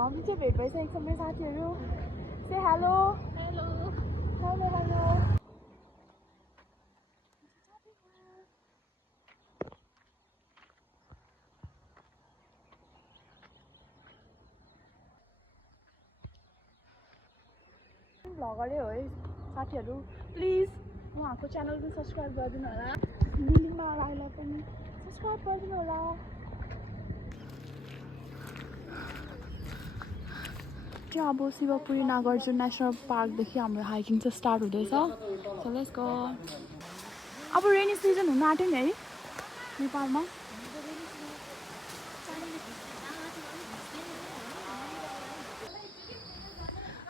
हामी चाहिँ भेट भइसकेको छ मेरो साथीहरू से हेलो हेलो हेलो हेलो भ्लगरै हो है साथीहरू प्लिज उहाँको च्यानल पनि सब्सक्राइब गरिदिनु होला लिलिमा राईलाई पनि सब्सक्राइब गरिदिनु होला चाहिँ अब शिवपुरी नागार्जुन नेसनल पार्कदेखि हाम्रो हाइकिङ चाहिँ स्टार्ट हुँदैछ सो लेट्स गो अब रेनी सिजन हुन आँट्यो नि है नेपालमा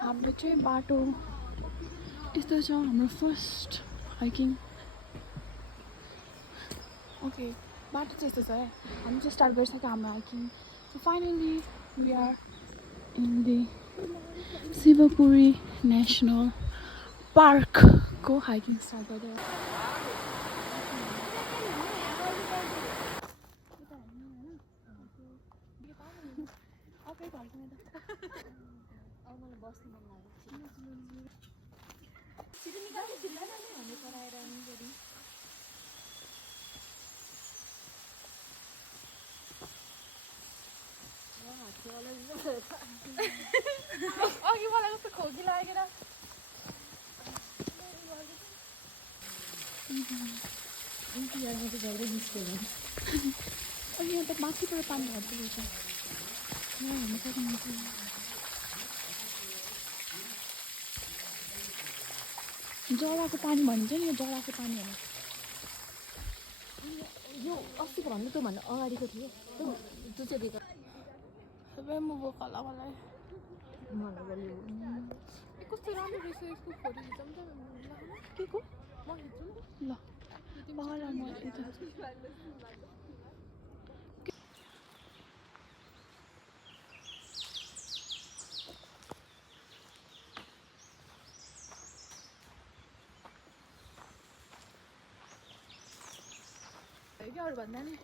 हाम्रो चाहिँ बाटो यस्तो छ हाम्रो फर्स्ट हाइकिङ ओके बाटो चाहिँ यस्तो छ है हामी चाहिँ स्टार्ट गरिसक्यो हाम्रो hiking so finally we are in the Shivapuri national पार्कको हाइकिङ स्टार्ट गर्दै अघि मलाई कस्तो खोकी लागेर यहाँ त माथिबाट पानी झर्दै रहेछ जराको पानी भनिन्छ नि यो जराको पानी हो यो अस्तिको भन्दा त्योभन्दा अगाडिको थियो त्यो चाहिँ सबै मुभो कला मलाई कस्तो राम्रो रहेछ यसको फोटो खिचाउँ त के को म खिच्छु ल मलाई म यता अरू भन्दा नि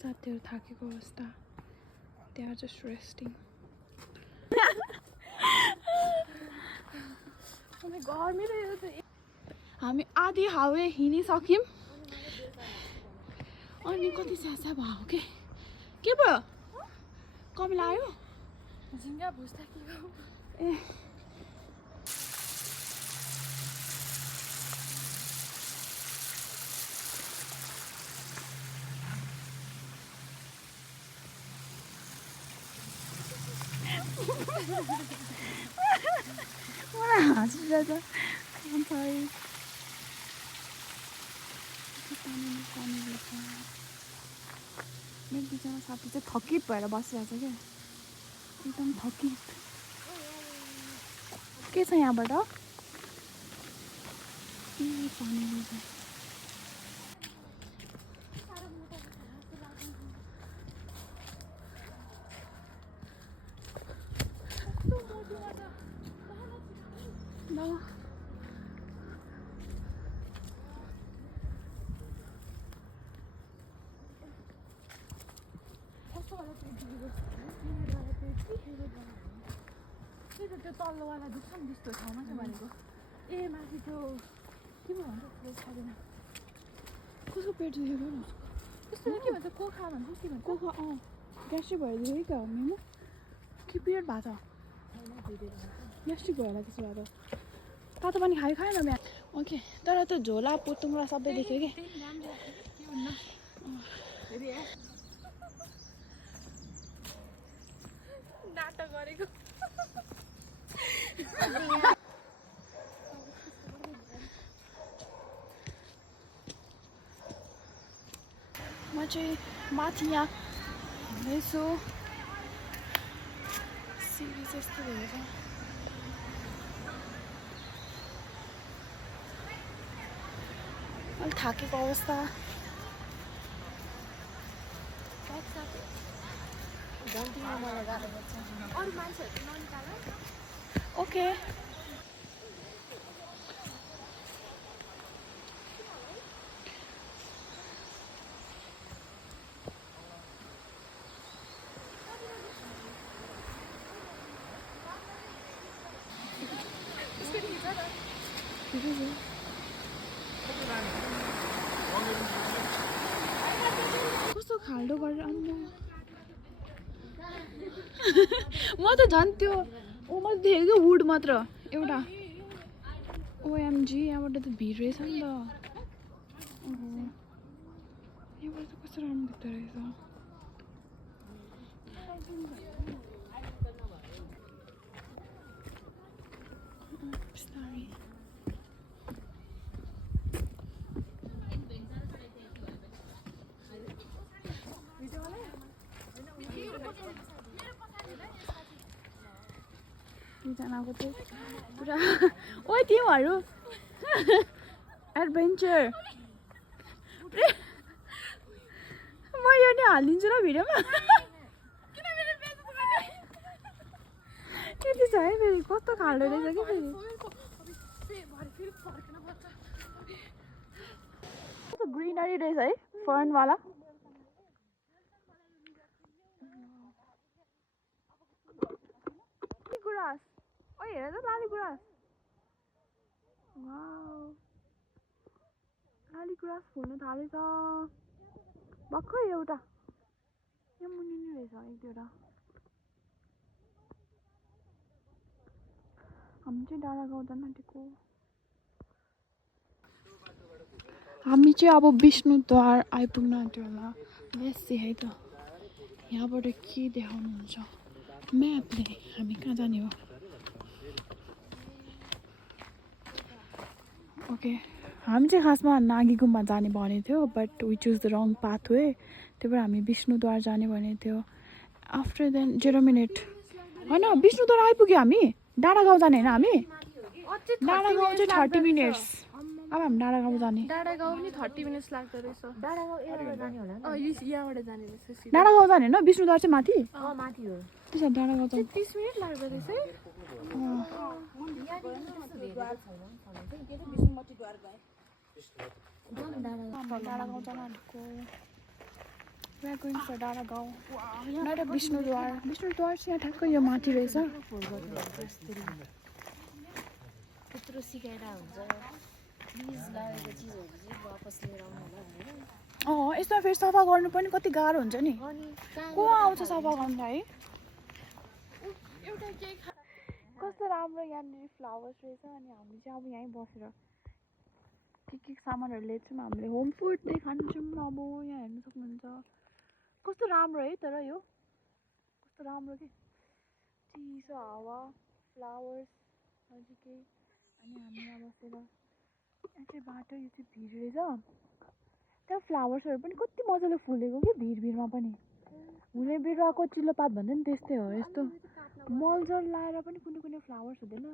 साथीहरू थाकेको अवस्था दे आर जस्ट रेस्टिङ हामी आधी हावे हिँडिसक्यौँ अनि कति स्यासा भयो के भयो कमिला आयो झिङ्गा भुस्ता के हो ए मलाई हाँसिरहेछ I'm sorry. मेरो दुईजना साथी चाहिँ थकित भएर बसिरहेछ क्या एकदम थकित के छ यहाँबाट पानी रहेछ त्यो तल्लोवाला दुख्छ नि त्यस्तो ठाउँमा चाहिँ भनेको ए माथि त्यो के पो भन्छ छैन कसको पेट दुखेको त्यस्तो के भन्छ कोखा भन्छ के भन्छ कोखा ग्यास्ट्रिक भइदियो क्या मेमो के पिरियड भएको छ ग्यास्ट्रिक भएर त्यसो भएर तातो पानी खाएन बिहान ओके तर त्यो झोला पुतुङला सबै देख्यो कि नाटक गरेको चाहिँ माथि यहाँ हिँड्दैछु सिडी जस्तो भएर अलि थाकेको अवस्था अरू मान्छेहरू ननिकाल ओके कस्तो खाल्डो गरेर आम्मा म त झन् त्यो मैले देखेको क्या वुड मात्र एउटा ओएमजी यहाँबाट त भिड रहेछ नि त यहाँबाट त कस्तो राम्रो देख्दो रहेछ बिस्तारै दुईजनाको चाहिँ पुरा ओइ तिमीहरू एडभेन्चर म यो नि हालिदिन्छु ल भिडियोमा यति छ है फेरि कस्तो खाल्डो रहेछ कि फेरि कस्तो ग्रिनरी रहेछ है फर्नवाला गुराँस ओ हेर त लाली गुराँस वाउ लाली गुराँस फुल्नु थालेछ भर्खर एउटा यहाँ मुनि नै रहेछ एक दुईवटा हामी चाहिँ डाँडा गाउँ जान आँटेको हामी चाहिँ अब विष्णुद्वार आइपुग्न आँट्यो होला लेट्स सी है त यहाँबाट के देखाउनुहुन्छ म्यापले हामी कहाँ जाने हो ओके हामी चाहिँ खासमा नागी गुम्बा जाने भनेको थियो but we choose the wrong pathway त्यही भएर हामी विष्णुद्वार जाने भनेको थियो आफ्टर देन 0 मिनट होइन विष्णुद्वार आइपुग्यो हामी डाँडा गाउँ जाने होइन हामी डाँडा गाउँ चाहिँ 30 मिनट्स अब हामी डाँडा गाउँ जाने डाँडा गाउँ पनि 30 मिनट्स लाग्दो रहेछ डाँडा गाउँ यहाँबाट जाने होला नि यहाँबाट जाने रहेछ डाँडा गाउँ जाने होइन विष्णुद्वार चाहिँ माथि माथि हो त्यसो भए डाँडा गाउँ जाउँ 30 मिनट लाग्दो रहेछ है डाँडा गाउँ जान आँटेको We are going for डाँडा गाउँ not a विष्णुद्वार विष्णुद्वार चाहिँ यहाँ ठ्याक्कै यो माथि रहेछ त्यत्रो सिकाइरा हुन्छ प्लिज लागेको चिजहरू चाहिँ वापस लिएर आउनु होला भनेर यसमा फेरि सफा गर्नु पनि कति गाह्रो हुन्छ नि को आउँछ सफा गर्नु है कस्तो राम्रो यहाँनिर फ्लावर्स रहेछ अनि हामी चाहिँ अब यहीँ बसेर के सामानहरू ल्याउँछौँ हामीले होम फुड चाहिँ खान्छौँ अब यहाँ हेर्नु सक्नुहुन्छ कस्तो राम्रो है तर यो कस्तो राम्रो के चिसो हावा फ्लावर्स नजिकै अनि हामी यहाँ बसेर यहाँ चाहिँ बाटो यो चाहिँ भिड रहेछ त्यहाँ फ्लावर्सहरू पनि कति मजाले फुलेको कि भिडमा पनि हुने बिरुवाको चिल्लोपात भन्दा नि त्यस्तै हो यस्तो मलजल लाएर पनि कुनै कुनै फ्लावर्स हुँदैन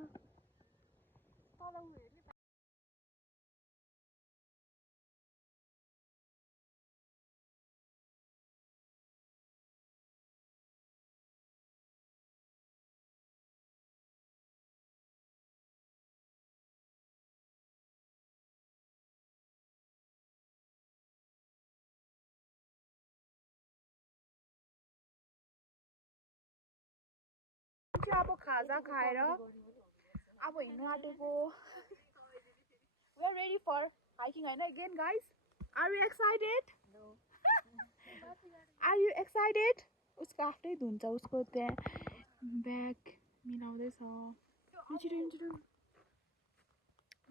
अब खाजा खाएर अब हिँड्नु आँटेको we are ready for hiking होइन again guys are you excited are you excited उसको आफ्नै धुन्छ उसको त्यहाँ ब्याग मिलाउँदैछ छिटो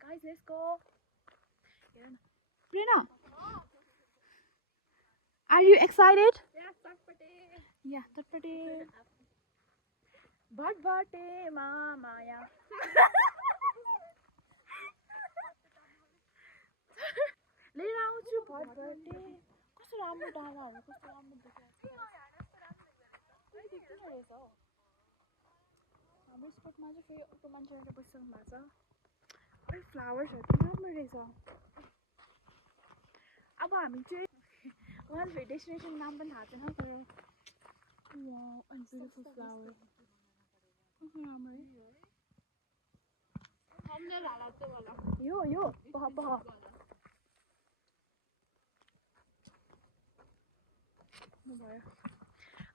guys let's go हेर न प्रेरणा are you excited yeah चटपटे भटभटे माया लिएर आउँछु भटभटे कस्तो कस्तो राम्रो डाँडाहरू कस्तो राम्रो देखिरहेको रहेछ हौ हाम्रो स्पटमा चाहिँ फेरि अर्को मान्छेहरूले बसिसक्नु भएको छ अरे फ्लावर्सहरू पनि राम्रो रहेछ अब हामी चाहिँ उहाँले फेरि डेस्टिनेसन नाम पनि थाहा छैन तर वाउ अनि ब्युटिफुल फ्लावर कस्तो राम्रो है यो पह भयो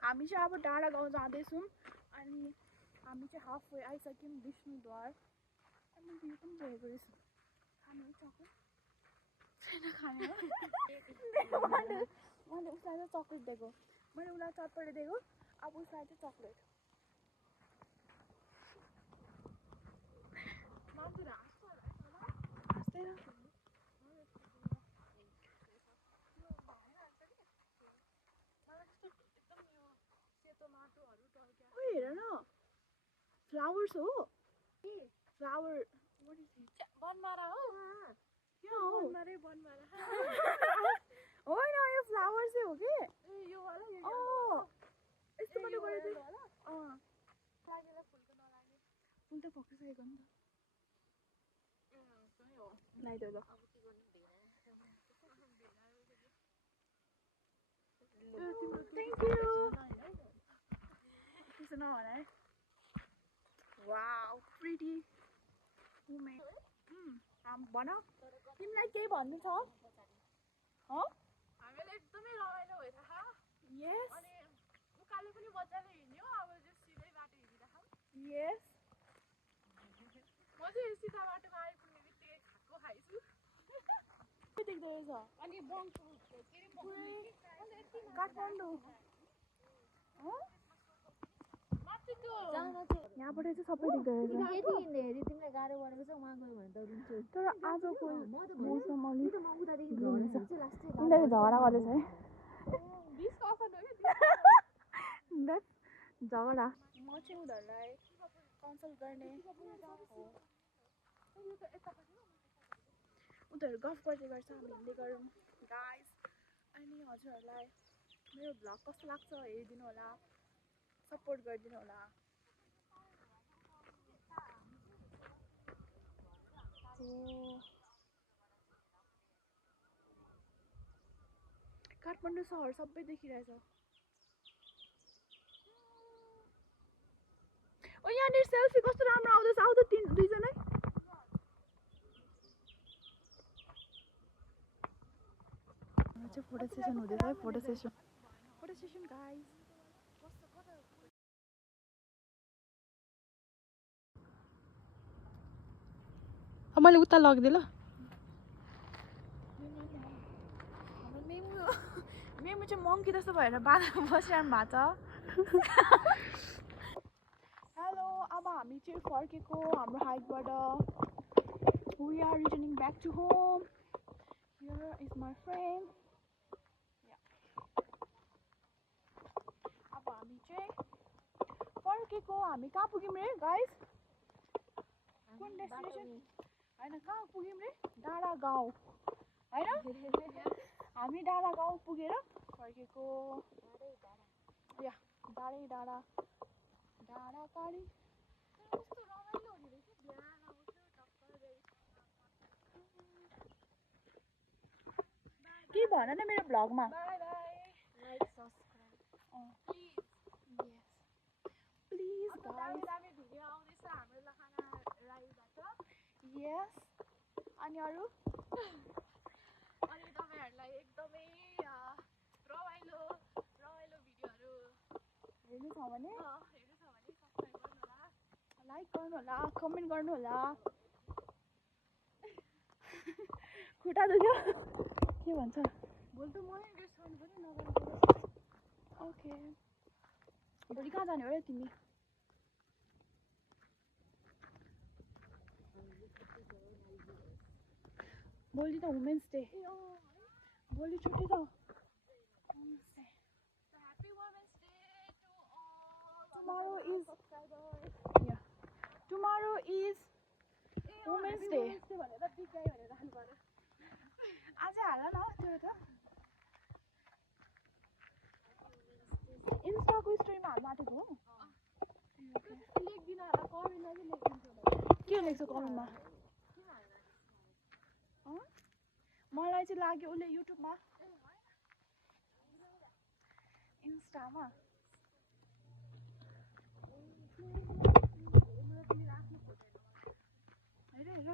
हामी चाहिँ अब डाँडा गाउँ जाँदैछौँ अनि हामी चाहिँ हाफ वे आइसक्यौँ विष्णुद्वार अनि भ्यू पनि भएको रहेछ खानु चक्लेट छैन खाने मैले उसलाई चाहिँ चक्लेट दिएको मैले उसलाई चटपटे दिएको अब उसलाई चाहिँ चक्लेट हाँस्दैन हेर न फ्लावर्स हो फ्लावर बनमारा हो होइन यो फ्लावर चाहिँ हो कि यस्तो मात्रै गरेको फुल त फक्सिसकेको नि त लगाइदियो ल थ्याङ्क यू त्यसो नभन है वाउ प्रिटी वुमेन भन तिमीलाई केही भन्नु छ हामीले एकदमै रमाइलो भइरहेको यस अनि उकालो पनि मजाले हिँड्यो अब जो सिधै बाटो हिँडिरहेको यस म चाहिँ सिधा बाटोमा आइपुग्ने बित्तिकै खाएको खाइछु के देख्दो रहेछ अनि काठमाडौँ माथि त्यो यहाँबाट चाहिँ सबै देख्दो रहेछ तिमीलाई गाह्रो परेको छ उहाँ गयो भने त रुन्छु तर आजको मौसम अलिक उतादेखि यिनीहरू झगडा गर्दैछ है झगडा म चाहिँ उनीहरूलाई कन्सल्ट गर्ने उनीहरू गफ गर्दै गर्छ हामी हिँड्दै गरौँ गाइस अनि हजुरहरूलाई मेरो भ्लग कस्तो लाग्छ हेरिदिनु होला सपोर्ट गरिदिनु होला काठमाडौँ सहर सबै देखिरहेछ ओ यहाँनिर सेल्फी कस्तो राम्रो आउँदैछ आउँछ दुईजनै चाहिँ फोटो सेसन हुँदैछ है फोटो सेसन गाइस मैले उता लगिदिएँ ल मेमु चाहिँ मङ्की जस्तो भएर बाँधेर बसिरहनु भएको छ हेलो अब हामी चाहिँ फर्केको हाम्रो हाइकबाट we are returning back to home here is my friend अब हामी चाहिँ फर्केको हामी कहाँ पुग्यौँ रे गाइस कुन डेस्टिनेसन होइन कहाँ पुग्यौँ रे डाँडा गाउँ होइन हामी डाँडा गाउँ पुगेर फर्केको या डाँडै डाँडा डाँडा काली कस्तो रमाइलो हुने रहेछ बिहान आउँथ्यो टक्कै के भन न मेरो भ्लगमा bye bye like subscribe please दामी गाइस दामी भिडियो आउँदैछ हाम्रो लखाना राईबाट यस अनि अरू अनि तपाईँहरूलाई एकदमै रमाइलो भिडियोहरू हेर्नु छ भने हेर्नु छ भने सब्सक्राइब गर्नुहोला लाइक गर्नु होला कमेन्ट गर्नु होला खुट्टा दुख्यो के भन्छ भोलि त मलाई ड्रेस गर्नु पनि नगर्नु ओके भोलि कहाँ जाने हो र तिमी भोलि त वुमेन्स डे भोलि छुट्टी छ Happy Women's Day to all Tomorrow is subscribers. Tomorrow is Women's Day. भनेर बिगाइ भनेर राख्नु पर्यो आज हाल न त्यो त इन्स्टाको स्टोरीमा हाल्नु आँटेको हो लेख्दिनँ होला कमेन्टमा चाहिँ लेखिदिन्छु होला के लेख्छ कमेन्टमा मलाई चाहिँ लाग्यो उसले युट्युबमा इन्स्टामा हेर हेर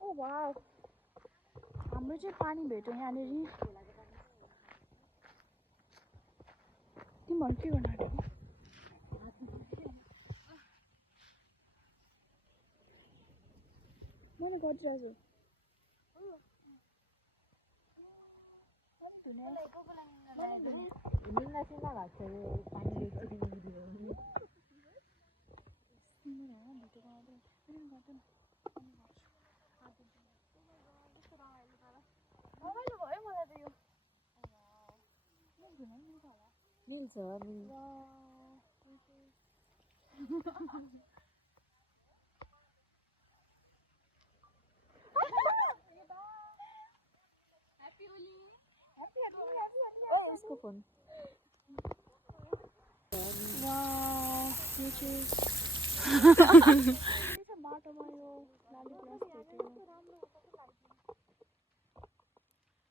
ओ वाउ हाम्रो चाहिँ पानी भेट्यो यहाँनिर तिमीहरू के गर्नु आँटेको मैले गरिरहेको रमाइलो भयो मलाई त यो मिल्छ यसको फोन बाटोमा यो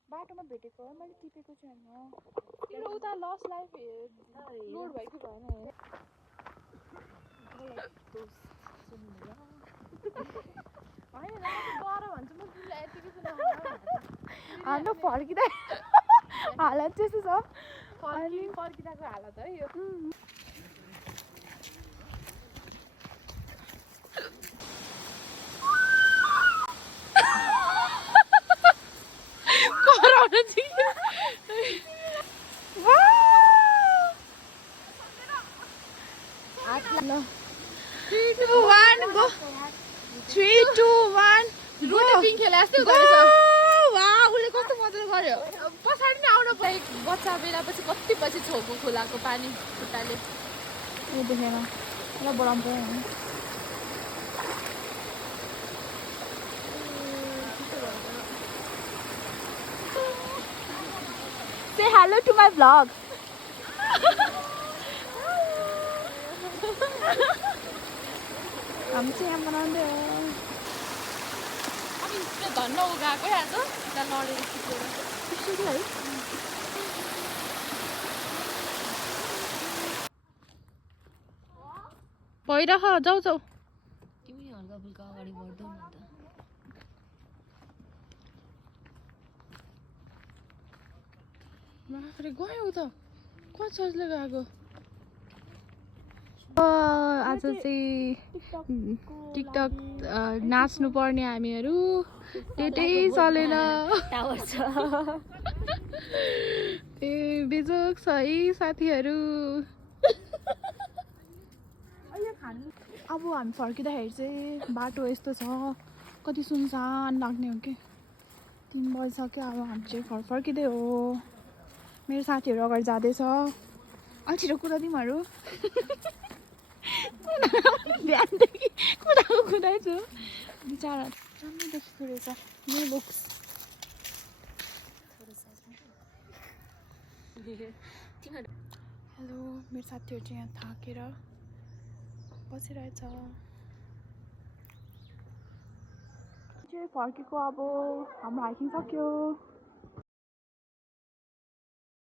बाटोमा भेटेको हो मैले टिपेको चाहिँ होइन तिम्रो उता लस लाइफ लोड भयो कि भएन होइन गर भन्छु म तिमीलाई यतिकै चाहिँ हाम्रो फर्किँदा हालत त्यस्तो छ फर्किँदाको हालत है यो ल 3 2 1 गो 3 2 1 रोटी टिङ खेले जस्तै हुँदो रहेछ उसले कस्तो मजाले गर्यो पछाडि नै आउन पाए बच्चा बेलापछि कति पछि छोको खोलाको पानी खुट्टाले यो देखेन ल बढाउनु पर्यो नि Say hello to my vlog. हम चाहिँ यहाँ बनाउँदै हो अनि त्यो धन्न उगाएको आज त्यहाँ लडेर सिकेर त्यसरी है भइरह जाऊ जाऊ तिमी हल्का फुल्का अगाडि बढ्दै न त माफरे गयो त कति सजिलो गएको आज चाहिँ टिकटक नाच्नु पर्ने हामीहरू त्यतै चलेन टावर छ ए बिजोक छ है साथीहरू अब हामी फर्किँदाखेरि चाहिँ बाटो यस्तो छ कति सुनसान लाग्ने हो कि 3 बजिसक्यो अब हामी चाहिँ फर्किँदै हो मेरो साथीहरू अगाडि जाँदैछ अलि छिटो कुदा तिमीहरू बिहानदेखि कुदाइछु बिचरा राम्रो देखेको रहेछ न्यु लुक्स हेलो मेरो साथीहरू चाहिँ यहाँ थाकेर बसिरहेछ चाहिँ फर्केको अब हाम्रो हाइकिङ सक्यो